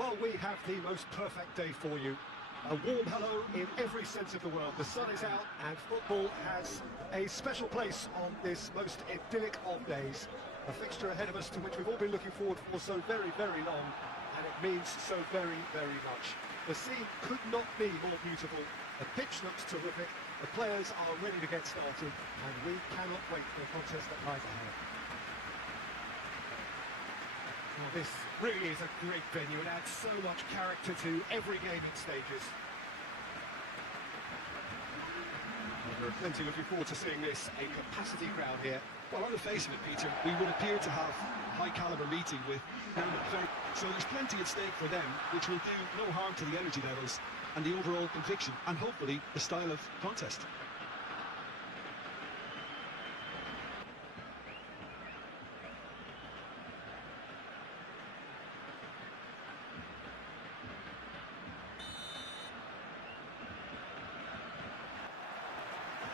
Well, we have the most perfect day for you. A warm hello in every sense of the word. The sun is out and football has a special place on this most idyllic of days. A fixture ahead of us to which we've all been looking forward for so very, very long, and it means so very, very much. The scene could not be more beautiful. The pitch looks terrific. The players are ready to get started, and we cannot wait for the contest that lies ahead. Well, this really is a great venue. It adds so much character to every gaming stages. We're plenty looking forward to seeing this. A capacity crowd here. Well, on the face of it, Peter, we would appear to have high-caliber meeting with so there's plenty at stake for them, which will do no harm to the energy levels and the overall conviction, and hopefully the style of contest.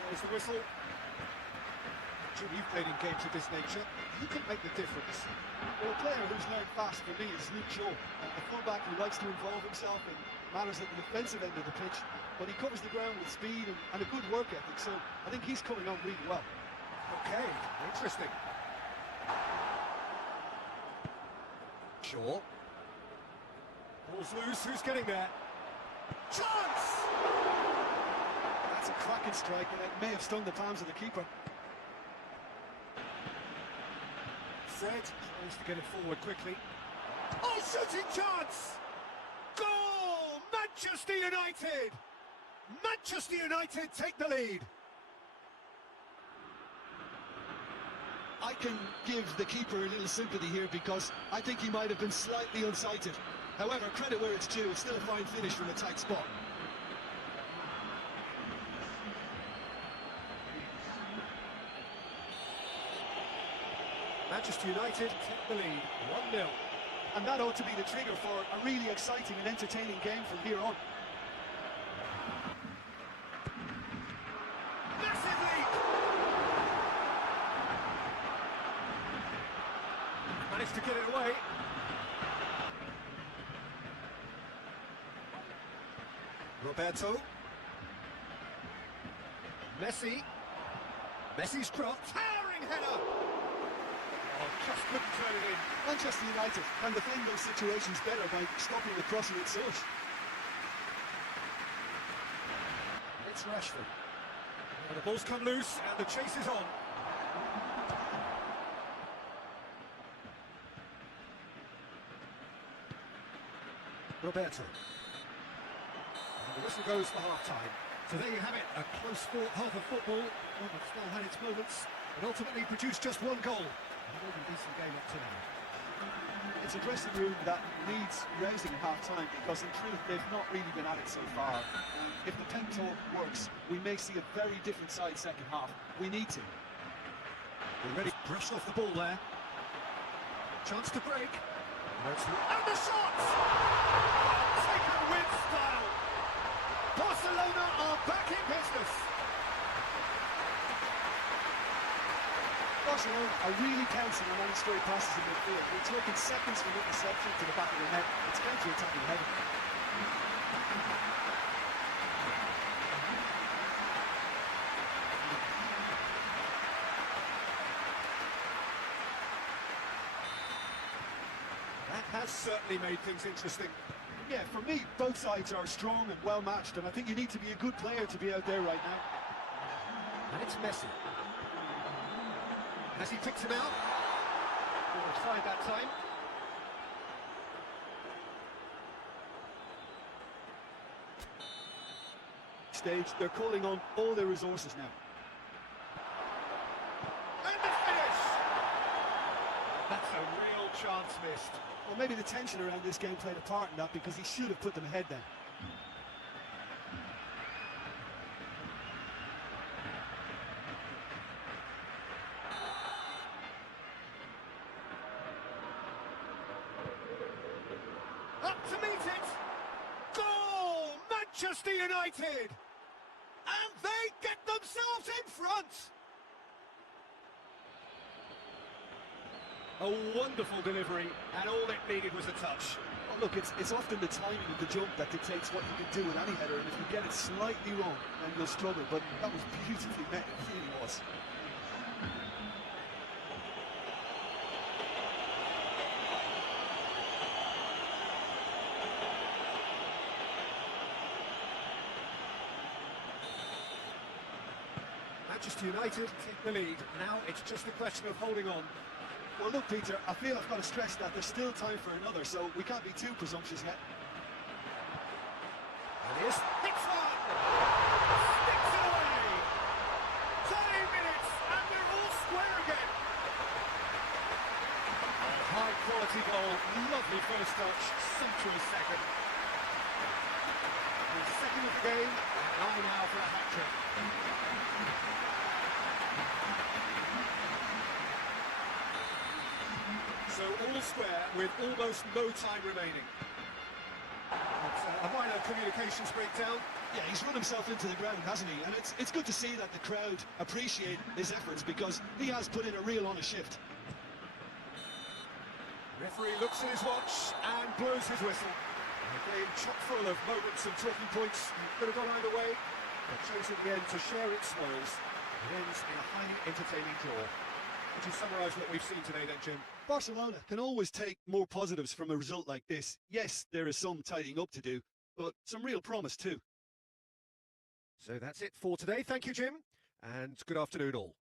There's the whistle. Jim, you've played in games of this nature. Who can make the difference? Well, a player who's learned fast for me is Luke Shaw, a fullback who likes to involve himself in matters at the defensive end of the pitch, but he covers the ground with speed and a good work ethic, so I think he's coming on really well. Okay, interesting. Shaw. Ball's loose, who's getting there? Chance! That's a cracking strike, and it may have stung the palms of the keeper. Fred tries to get it forward quickly. Oh, shooting chance! Goal! Manchester United! Manchester United take the lead. I can give the keeper a little sympathy here because I think he might have been slightly unsighted. However, credit where it's due, it's still a fine finish from a tight spot. Manchester United take the lead, 1-0. And that ought to be the trigger for a really exciting and entertaining game from here on. Massive lead! Managed to get it away. Roberto. Messi. Messi's cross. Towering header! Just couldn't turn it in. Manchester United can defend those situations better by stopping the crossing at source. It's Rashford. And the ball's come loose and the chase is on. Roberto. And the whistle goes for half-time. So there you have it, a close fought half of football. One that still had its moments, but ultimately produced just one goal. A decent game up to now. It's a dressing room that needs raising at half-time because in truth they've not really been at it so far. If the pen talk works, we may see a very different side second half. We need to. Already brushed off the ball there. Chance to break. And the shot! Taken with style. Barcelona are back in business. Barcelona are really pouncing on any stray passes in midfield. We're talking seconds from interception to the back of the net. It's counter-attacking heavy. That has certainly made things interesting. Yeah, for me, both sides are strong and well-matched, and I think you need to be a good player to be out there right now. And it's Messi. As he picks him out. Offside that time. Stage, they're calling on all their resources now. And the finish! That's a real chance missed. Well, maybe the tension around this game played a part in that because he should have put them ahead then. Up to meet it! Goal! Manchester United! And they get themselves in front! A wonderful delivery, and all it needed was a touch. look, it's often the timing of the jump that dictates what you can do with any header, and if you get it slightly wrong, then you'll struggle. But that was beautifully met, it really was. Manchester United take the lead. Now it's just a question of holding on. Well, look, Peter, I feel I've got to stress that there's still time for another, so we can't be too presumptuous yet. And here's hits one! Sticks it away! 30 minutes and they're all square again! A high quality goal, lovely first touch, sumptuous second. The second of the game, and on now for a hat-trick. So all square with almost no time remaining. It's a minor communications breakdown. Yeah, he's run himself into the ground, hasn't he? And it's good to see that the crowd appreciate his efforts, because he has put in a real honest shift. Referee looks at his watch and blows his whistle. A game chock full of moments and talking points. Could have gone either way, but chose in the end to share its spoils. It ends in a highly entertaining draw. Would you summarise what we've seen today then, Jim? Barcelona can always take more positives from a result like this. Yes, there is some tidying up to do, but some real promise too. So that's it for today. Thank you, Jim, and good afternoon all.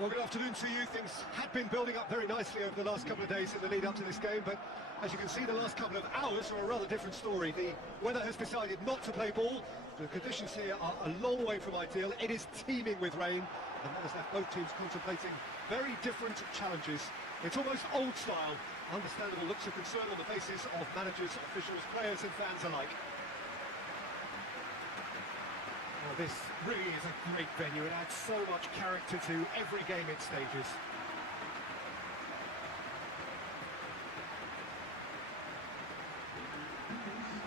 Well, good afternoon to you. Things had been building up very nicely over the last couple of days in the lead up to this game, but as you can see, the last couple of hours are a rather different story. The weather has decided not to play ball. The conditions here are a long way from ideal. It is teeming with rain, and that has left both teams contemplating very different challenges. It's almost old style. Understandable looks of concern on the faces of managers, officials, players and fans alike. Well, this really is a great venue. It adds so much character to every game it stages.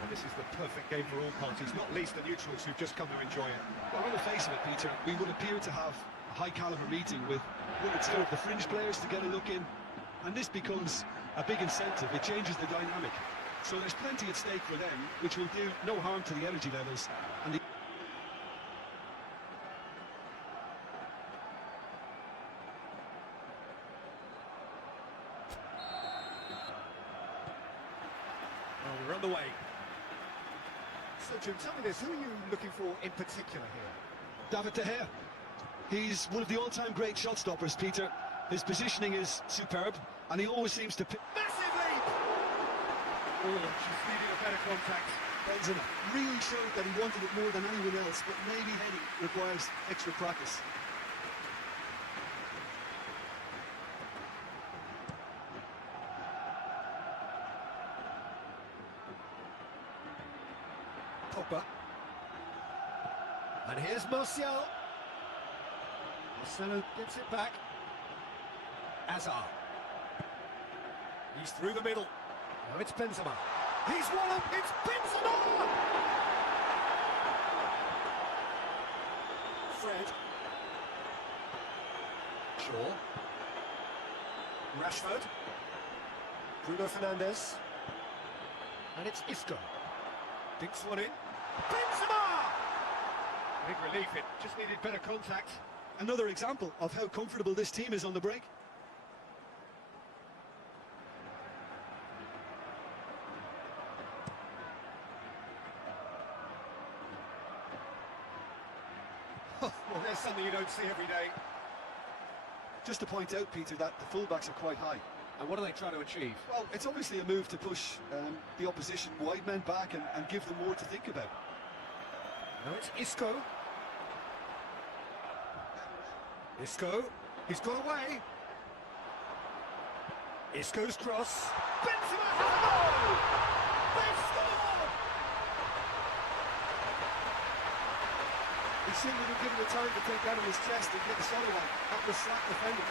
And this is the perfect game for all parties, not least the neutrals who've just come to enjoy it. Well, on the face of it, Peter, we would appear to have a high-caliber meeting with one or two of the fringe players to get a look in, and this becomes a big incentive. It changes the dynamic. So there's plenty at stake for them, which will do no harm to the energy levels. And the Well, we're on the way. So, Jim, tell me this, who are you looking for in particular here? David De Gea. He's one of the all-time great shot stoppers, Peter. His positioning is superb, and he always seems to pick. Massive leap! Oh, she's needing a better contact. Benzema really showed that he wanted it more than anyone else, but maybe heading requires extra practice. Pogba. And here's Martial. Marcelo gets it back. Hazard. He's through the middle. Now it's Benzema. He's one up. It's Benzema! Fred. Shaw. Rashford. Bruno Fernandes. And it's Isco. Dinks one in. Benzema! Big relief, it just needed better contact. Another example of how comfortable this team is on the break. Well, there's something you don't see every day. Just to point out, Peter, that the fullbacks are quite high. And what are they trying to achieve? Well, it's obviously a move to push the opposition wide men back and give them more to think about. Now it's Isco. Isco, he's got away. Isco's cross. Benzema has a goal! They've scored! He seemed to be given the time to take that on his chest and get the solid one. That was slack defending.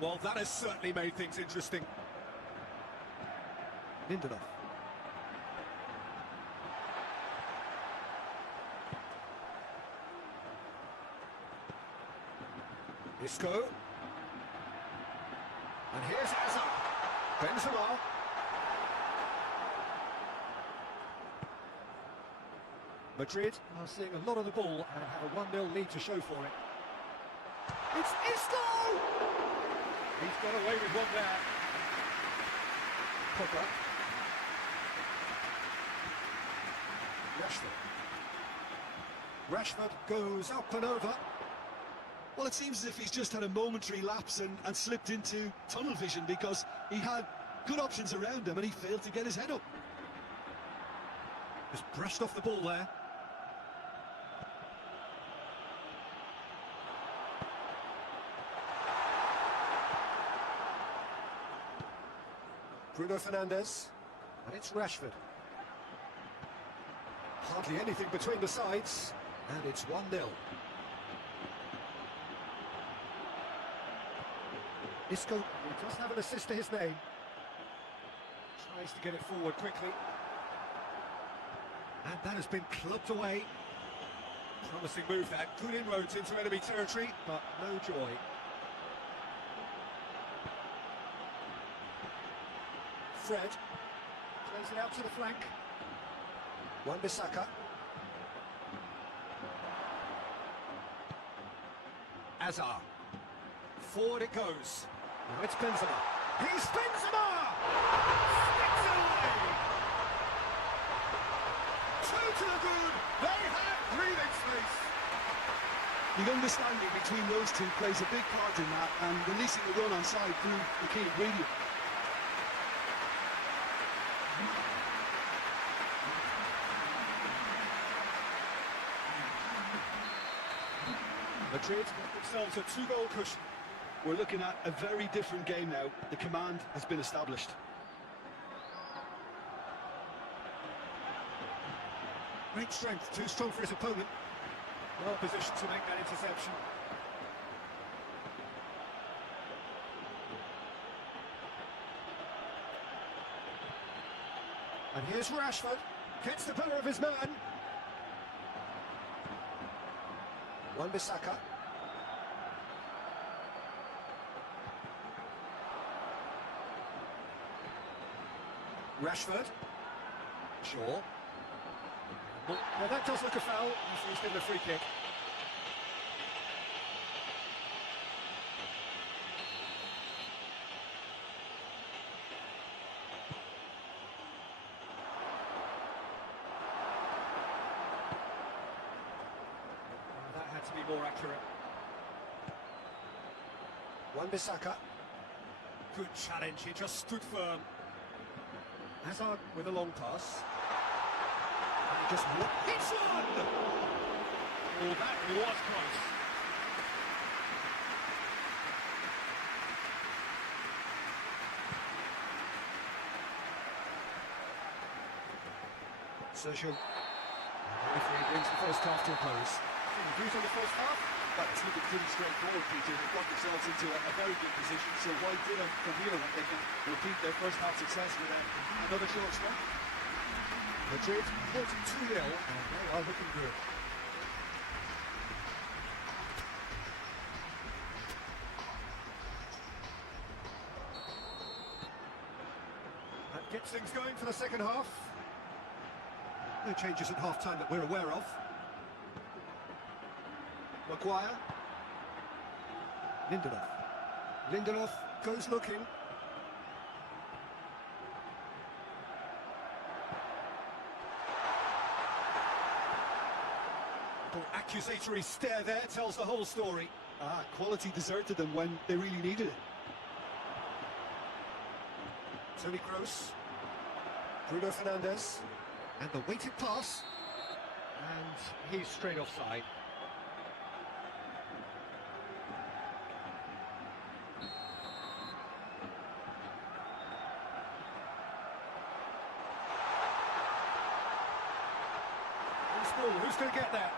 Well, that has certainly made things interesting. Lindelof. Isco. And here's Hazard. Benzema. Madrid are seeing a lot of the ball and have a 1-0 lead to show for it. It's Isco! He's got away with one there. Pogba. Rashford goes up and over. Well, it seems as if he's just had a momentary lapse and slipped into tunnel vision, because he had good options around him and he failed to get his head up. Just brushed off the ball there. Bruno Fernandes, and it's Rashford. Hardly anything between the sides, and it's 1-0. Isco, he does have an assist to his name. Tries to get it forward quickly. And that has been clubbed away. Promising move that, good inroads into enemy territory, but no joy. Fred plays it out to the flank. Wan-Bissaka. Hazard. Forward it goes. Now it's Benzema. He's Benzema! Sticks it away! 2 to the good. They have breathing space. The understanding between those two plays a big part in that, and releasing a run on side proved the key ingredient. Madrid got themselves a 2-goal cushion. We're looking at a very different game now. The command has been established. Great strength, too strong for his opponent. Well positioned to make that interception. And here's Rashford, gets the better of his man. Wan-Bissaka. Rashford. Shaw. Well, that does look a foul. He's given a free kick. That had to be more accurate. Wan-Bissaka. Good challenge, he just stood firm. Hazard with a long pass. And just hits one! Oh, that was close. Sergio. The referee brings the first half to a close. Views on the first half? But it's looking pretty straightforward, Peter. They've got themselves into a very good position, so why give them from here when they can repeat their first half success with another short spell? Madrid put 2-0 and they are looking good. That gets things going for the second half. No changes at half-time that we're aware of. Maguire. Lindelof. Lindelof goes looking. Little accusatory stare there tells the whole story. Quality deserted them when they really needed it. Toni Kroos. Bruno Fernandes. And the weighted pass. And he's straight offside. Who's going to get that?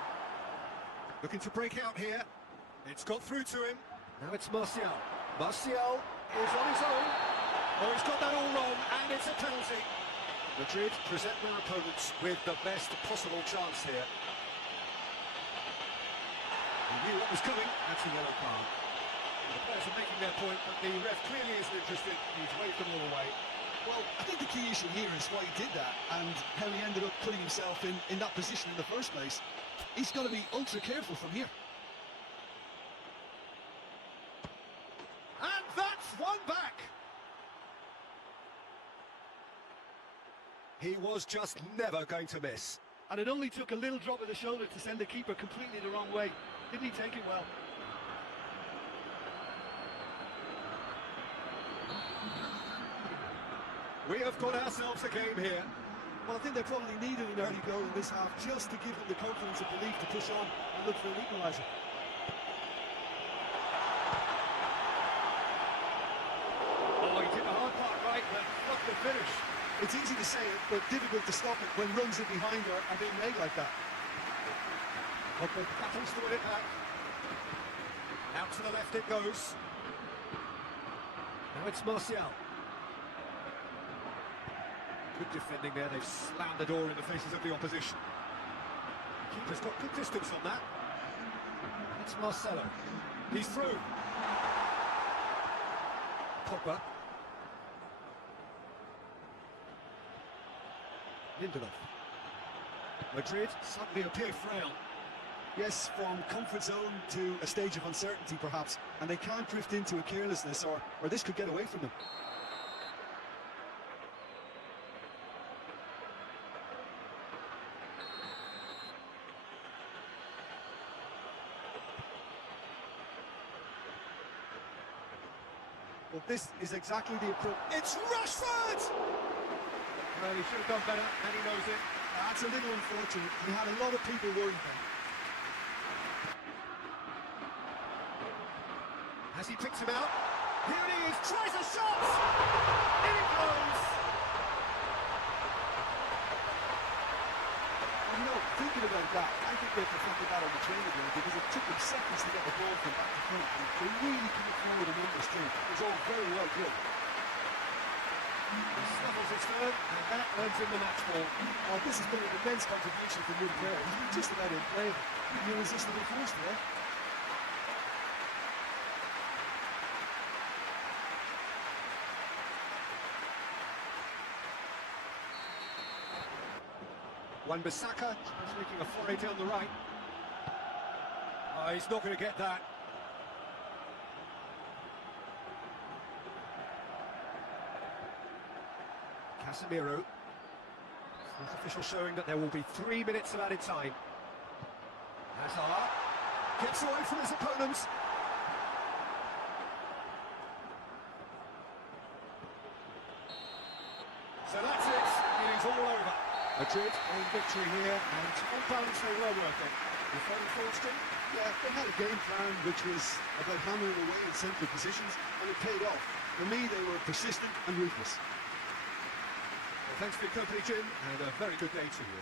Looking to break out here. It's got through to him. Now it's Martial. Martial is on his own. Oh, he's got that all wrong, and it's a penalty. Madrid present their opponents with the best possible chance here. He knew what was coming. That's a yellow card. The players are making their point, but the ref clearly isn't interested. He's waved them all away. Well, I think the key issue here is why he did that and how he ended up putting himself in that position in the first place. He's got to be ultra careful from here. And that's one back. He was just never going to miss. And it only took a little drop of the shoulder to send the keeper completely the wrong way. Didn't he take it well? We have got ourselves a game here. Well, I think they probably needed an early goal in this half just to give them the confidence and belief to push on and look for an equaliser. Oh, he did the hard part right, but not the finish. It's easy to say it, but difficult to stop it when runs in behind are being made like that. Pogba battles to win it back. Out to the left it goes. Now it's Martial. Good defending there, they've slammed the door in the faces of the opposition. Keeper's got good distance on that. It's Marcelo. He's through. Pogba. Lindelof. Madrid suddenly appear frail. Yes, from comfort zone to a stage of uncertainty perhaps, and they can't drift into a carelessness or this could get away from them. Well, this is exactly the approach. It's Rashford! Well, he should have done better, and he knows it. That's a little unfortunate. He had a lot of people worried there. Has he picked him out? Here it is, tries a shot! In it goes! And you know, thinking about that, I think they perfected that on the training ground because it took them seconds to get the ball from back to front. They really came forward in numbers too. It was all very well drilled. He snuffles his third, and that earns him the match ball. Oh, this has been an immense contribution from your player. He's been just about in play. Irresistible force there. Wan-Bissaka is making a foray down the right. Oh, he's not going to get that. Casemiro. Fourth official showing that there will be 3 minutes of added time. Hazard gets away from his opponents. So that's it. It is all over. Madrid on victory here, and on balance they were worth it. Your final thoughts, Jim? Yeah, they had a game plan which was about hammering away in central positions, and it paid off. For me, they were persistent and ruthless. Well, thanks for your company, Jim, and a very good day to you.